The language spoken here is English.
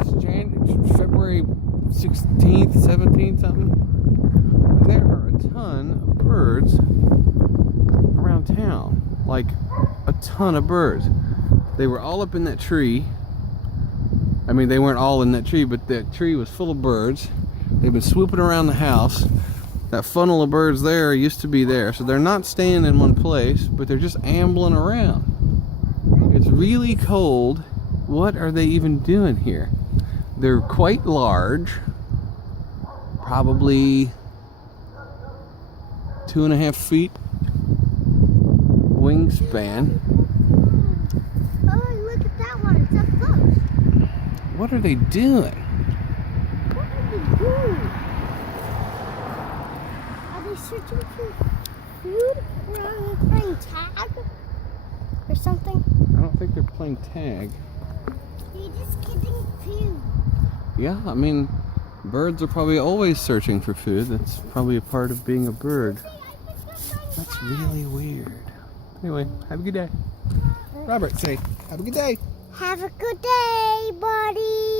it's February 16th, 17th, something. There are a ton of birds around town. Like, a ton of birds. They were all up in that tree. I mean, they weren't all in that tree, but that tree was full of birds. They've been swooping around the house. That funnel of birds there used to be there. So they're not staying in one place, but they're just ambling around. It's really cold. What are they even doing here? They're quite large. Probably 2.5 feet wingspan. Oh, look at that one. It's up close. What are they doing? What are they doing? Are they searching for food? Or are they playing tag? Or something? I don't think they're playing tag. They're just getting food. Yeah, I mean, birds are probably always searching for food. That's probably a part of being a bird. That's really weird. Anyway, have a good day. Robert, say, have a good day. Have a good day, buddy.